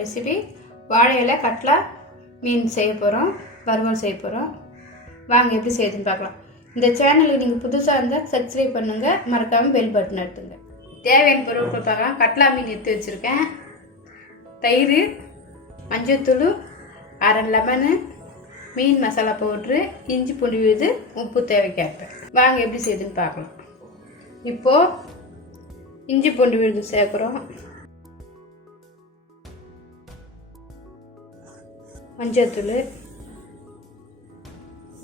Recipe வாழை இலை கட்லா மீன் செய்ய போகிறோம், வறுவல் செய்ய போகிறோம். வாங்க எப்படி செய்யுதுன்னு பார்க்கலாம். இந்த சேனலுக்கு நீங்கள் புதுசாக இருந்தால் சப்ஸ்கிரைப் பண்ணுங்கள், மறக்காமல் பெல் பட்டன் எடுத்துங்க. தேவையான பொருட்கள் பார்க்கலாம். கட்லா மீன் எடுத்து வச்சுருக்கேன், தயிர், மஞ்சத்தூள், அரை லெமனு, மீன் மசாலா பவுட்ரு, இஞ்சி பூண்டு விழுது, உப்பு தேவைக்கேற்ப. வாங்க எப்படி செய்யுதுன்னு பார்க்கலாம். இப்போது இஞ்சி பூண்டு விழுது சேர்க்குறோம், மஞ்சத்தூள்,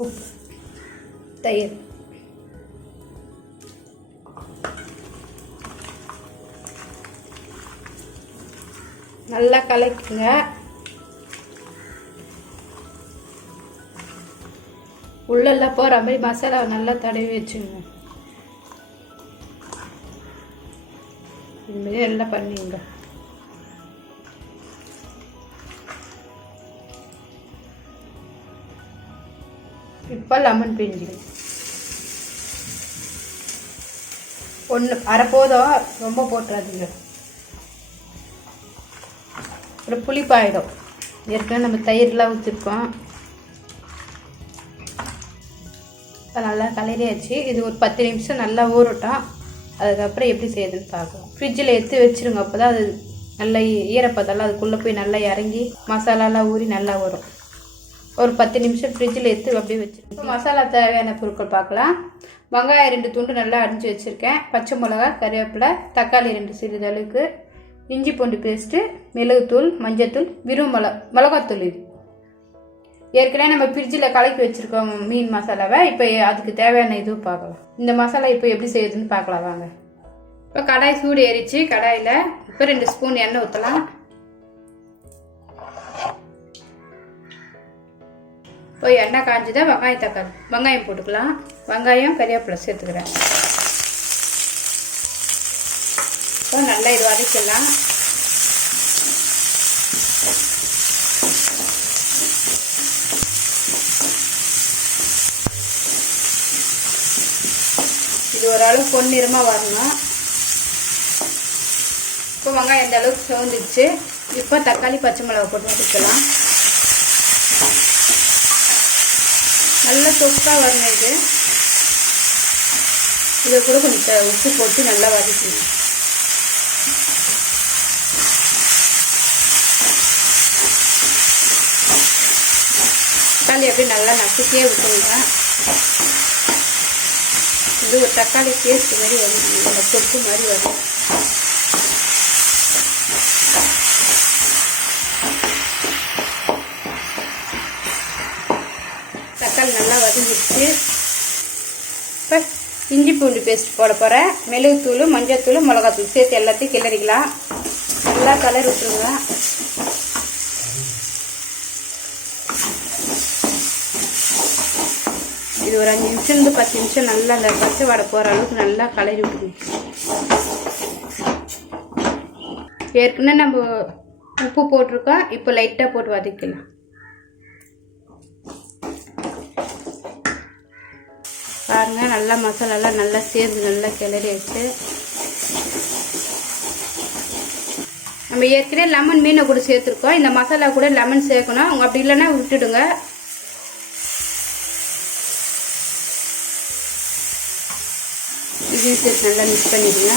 உப்பு, தயிர். நல்லா கலக்குங்க. உள்ளெல்லாம் போகிற மாதிரி மசாலா நல்லா தடவி வச்சுங்க. இதுமாரி எல்லாம் பண்ணிங்க. இப்போ லெமன் பிழிஞ்சிக்கணும். ஒன்று அரை போதும், ரொம்ப போட்டுறாதீங்க, அப்புறம் புளிப்பாயிடும். ஏற்கனவே நம்ம தயிர்லாம் ஊற்றிருக்கோம். நல்லா கலரியாச்சு. இது ஒரு 10 நிமிஷம் நல்லா ஊறட்டும். அதுக்கப்புறம் எப்படி செய்யுதுன்னு பார்க்கலாம். ஃப்ரிட்ஜில் எடுத்து வச்சுருங்க, அப்போ தான் அது நல்லா ஈரப்பதெல்லாம் அதுக்குள்ளே போய் நல்லா இறங்கி மசாலாலாம் ஊறி நல்லா வரும். ஒரு 10 நிமிஷம் ஃப்ரிட்ஜில் எடுத்து அப்படியே வச்சுருக்கோம். மசாலா தேவையான பொருட்கள் பார்க்கலாம். வெங்காயம் 2 துண்டு நல்லா அரிஞ்சு வச்சுருக்கேன், பச்சை மிளகா, கறிவேப்பிலை, தக்காளி 2 சிறிதளவுக்கு, இஞ்சி பூண்டு பேஸ்ட்டு, மிளகுத்தூள், மஞ்சத்தூள், மிளகாத்தூள். இது ஏற்கனவே நம்ம ஃப்ரிட்ஜில் கலக்கி வச்சுருக்கோம் மீன் மசாலாவை. இப்போ அதுக்கு தேவையான இதுவும் பார்க்கலாம். இந்த மசாலா இப்போ எப்படி செய்யுதுன்னு பார்க்கலாம் வாங்க. இப்போ கடாய் சூடு ஏறிச்சு. கடாயில் இப்போ 2 ஸ்பூன் எண்ணெய் ஊற்றலாம். இப்போ எண்ணெய் காஞ்சுதான் வெங்காயம் போட்டுக்கலாம். வெங்காயம் கறிவேப்பிலை சேர்த்துக்கிறேன். இப்போ நல்லா இது வதக்கிடலாம். இது ஓரளவு பொன்னிறமாக வரணும். இப்போ வெங்காயம் இந்த அளவுக்கு சவுந்துடுச்சு. இப்போ தக்காளி, பச்சை மிளகா போட்டு வதக்கலாம். நல்லா சொக்காக வரணும். இதை கூட கொஞ்சம் உப்பு போட்டு நல்லா வதக்கணும். தக்காளி அப்படியே நல்லா நசுக்கியே விட்டுருங்க. இது ஒரு தக்காளி பேஸ்ட் மாதிரி வரும், நம்ம தொப்பு மாதிரி வரும். தக்காளி நல்லா வதங்கிடுச்சு. இப்போ இஞ்சி பூண்டு பேஸ்ட் போட போகிறேன். மிளகுத்தூள், மஞ்சத்தூள், மிளகாத்தூள் சேர்த்து எல்லாத்தையும் கிளறிக்கலாம். நல்லா கலர் விட்டுருங்க. இது ஒரு 5 நிமிஷம் 10 நிமிஷம் நல்லா அந்த பச்சை வடை போகிற அளவுக்கு நல்லா கலரி விட்டுருங்க. ஏற்கனவே நம்ம உப்பு போட்டிருக்கோம், இப்போ லைட்டாக போட்டு வதக்கலாம். பாருங்கள், நல்லா மசாலாலாம் நல்லா சேர்ந்து நல்லா கிளறி வச்சு நம்ம ஏற்கனவே லெமன் மீனை கூட சேர்த்துருக்கோம். இந்த மசாலா கூட லெமன் சேர்க்கணும். அப்படி இல்லைன்னா விட்டுடுங்க. இதையும் சேர்த்து நல்லா மிக்ஸ் பண்ணிடுங்க.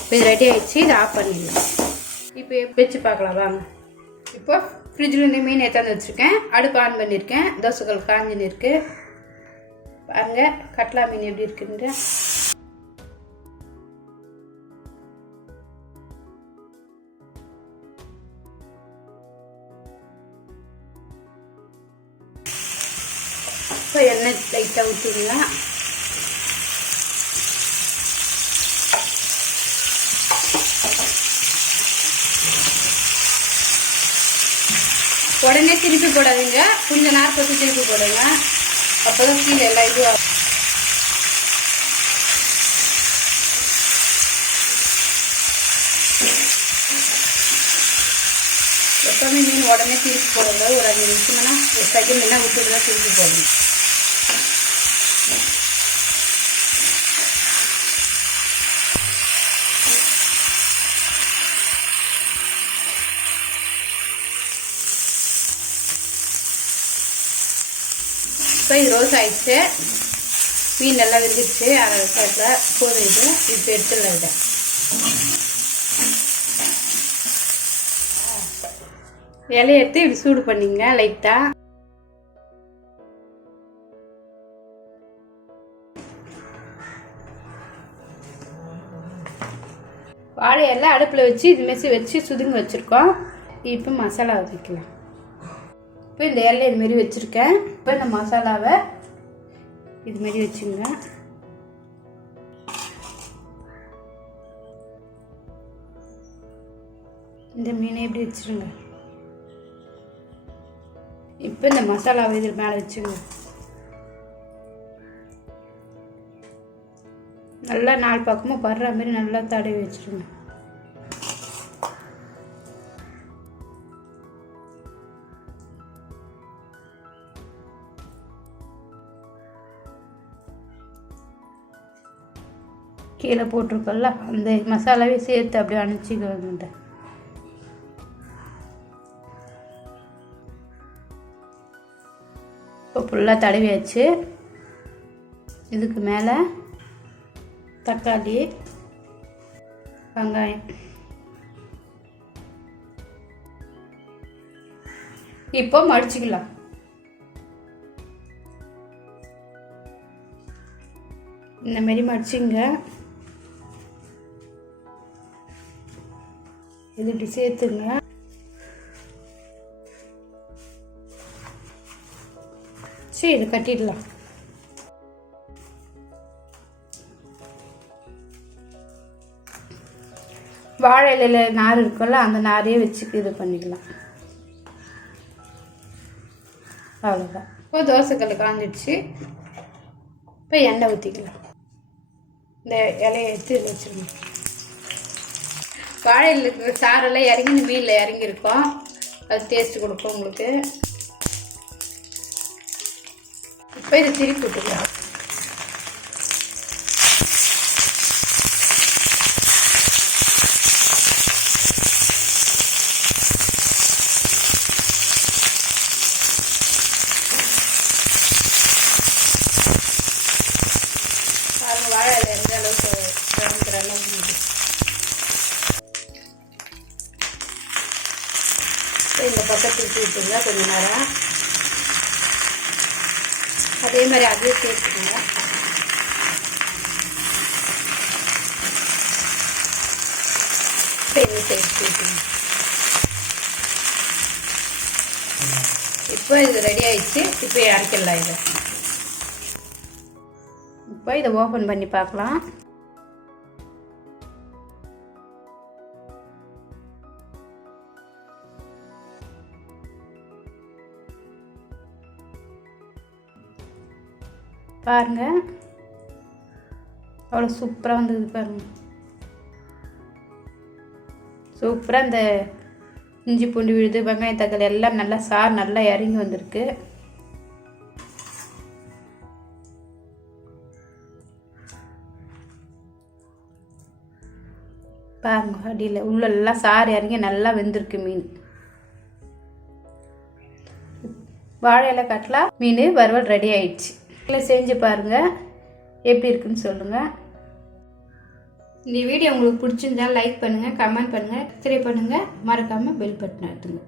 இப்போ இது ரெடி ஆகிடுச்சு. இதை ஆஃப் பண்ணிடலாம். இப்போ வச்சு பார்க்கலாம் வாங்க. இப்போ ஃப்ரிட்ஜில் இருந்து மீன் எடுத்தாந்து வச்சுருக்கேன். அடுப்பு ஆன் பண்ணியிருக்கேன். தோசைக்கல் காஞ்சின்னு இருக்குது. பாருங்கள் கட்லா மீன் எப்படி இருக்குன்னு. இப்போ எண்ணெய் லைட்டாக ஊற்றிடுங்க. உடனே திருப்பி போடாதீங்க, கொஞ்சம் நேரம் போட்டு திருப்பி போடுங்க. அப்போ தான் கீழே எல்லாம் இதுவாகும். எப்போவுமே மீன் உடனே திருப்பி போடுங்க. ஒரு 5 நிமிஷம்னா ஒரு செகண்ட் என்ன விட்டுட்டு தான் திருப்பி போடணும். இப்போ இது ரோஸ் ஆயிடுச்சு, மீன் நல்லா வெந்துடுச்சு. அதை சைடில் போதும். இது இப்போ எடுத்துடலாம். இதை இலையை எடுத்து இப்படி சூடு பண்ணிங்க லைட்டாக. வாழை எல்லாம் அடுப்பில் வச்சு இதுமாரி வச்சு சுதுங்க வச்சுருக்கோம். இப்போ மசாலா வைக்கலாம். இப்போ இந்த இலையை இதுமாரி வச்சுருக்கேன். இப்போ இந்த மசாலாவை இதுமாரி வச்சுங்க. இந்த மீனை எப்படி வச்சுருங்க. இப்போ இந்த மசாலாவை இது மேலே வச்சுங்க. நல்லா 4 பக்கமும் படுற மாதிரி நல்லா தடவி வச்சுருங்க. கீழே போட்டிருக்கோம்ல அந்த மசாலாவே சேர்த்து அப்படியே அனுப்பிச்சிக்கோங்க. இப்போ ஃபுல்லாக தடவியாச்சு. இதுக்கு மேலே தக்காளி, வெங்காயம். இப்போ மடிச்சுக்கலாம். இந்த மாதிரி மடிச்சுங்க. இது இப்படி சேர்த்துங்க. சரி, இது கட்டிடலாம். வாழை இலையில் நார் இருக்கும்ல, அந்த நாரையே வச்சு இது பண்ணிக்கலாம். அவ்வளோதான். இப்போ தோசைக்கல் காஞ்சிடுச்சு. இப்போ எண்ணெய் ஊற்றிக்கலாம். இந்த இலையை எடுத்து இதில் வச்சுருங்க. வாழையில் இருக்கிற சாரெல்லாம் இறங்கி இந்த மீனில் இறங்கியிருக்கோம். அது டேஸ்ட்டு கொடுக்கும் உங்களுக்கு. இப்போ இதை திருப்பி விட்டுக்கலாம். வாழை எந்த அளவுக்கு கவனிக்கிற அளவுக்கு இந்த பக்கம் திருப்பி விட்டுங்க கொஞ்சம் நேரம். அதே மாதிரி அதையே சேர்த்துக்கோங்க. இந்த சைடு சேர்த்துங்க. இப்போ இது ரெடி ஆயிடுச்சு. இப்போ இறக்கிடலாம். இதை இப்போ இதை ஓப்பன் பண்ணி பார்க்கலாம். பாருங்க, அவ்வளோ சூப்பராக வந்தது பாருங்க. சூப்பராக இந்த இஞ்சி பூண்டு விழுது, வெங்காயம், தக்காளி எல்லாம் நல்லா சாறு நல்லா இறங்கி வந்திருக்கு. பாருங்க, அடியில் உள்ளெல்லாம் சாறு இறங்கி நல்லா வெந்திருக்கு மீன். வாழை இலை கட்லா மீன் வறுவல் ரெடி ஆயிடுச்சு. இல்லை செஞ்சு பாருங்கள், எப்படி இருக்குன்னு சொல்லுங்கள். இந்த வீடியோ உங்களுக்கு பிடிச்சிருந்தா லைக் பண்ணுங்கள், கமெண்ட் பண்ணுங்கள், சப்ஸ்கிரைப் பண்ணுங்கள், மறக்காமல் பெல் பட்டன் அழுத்துங்க.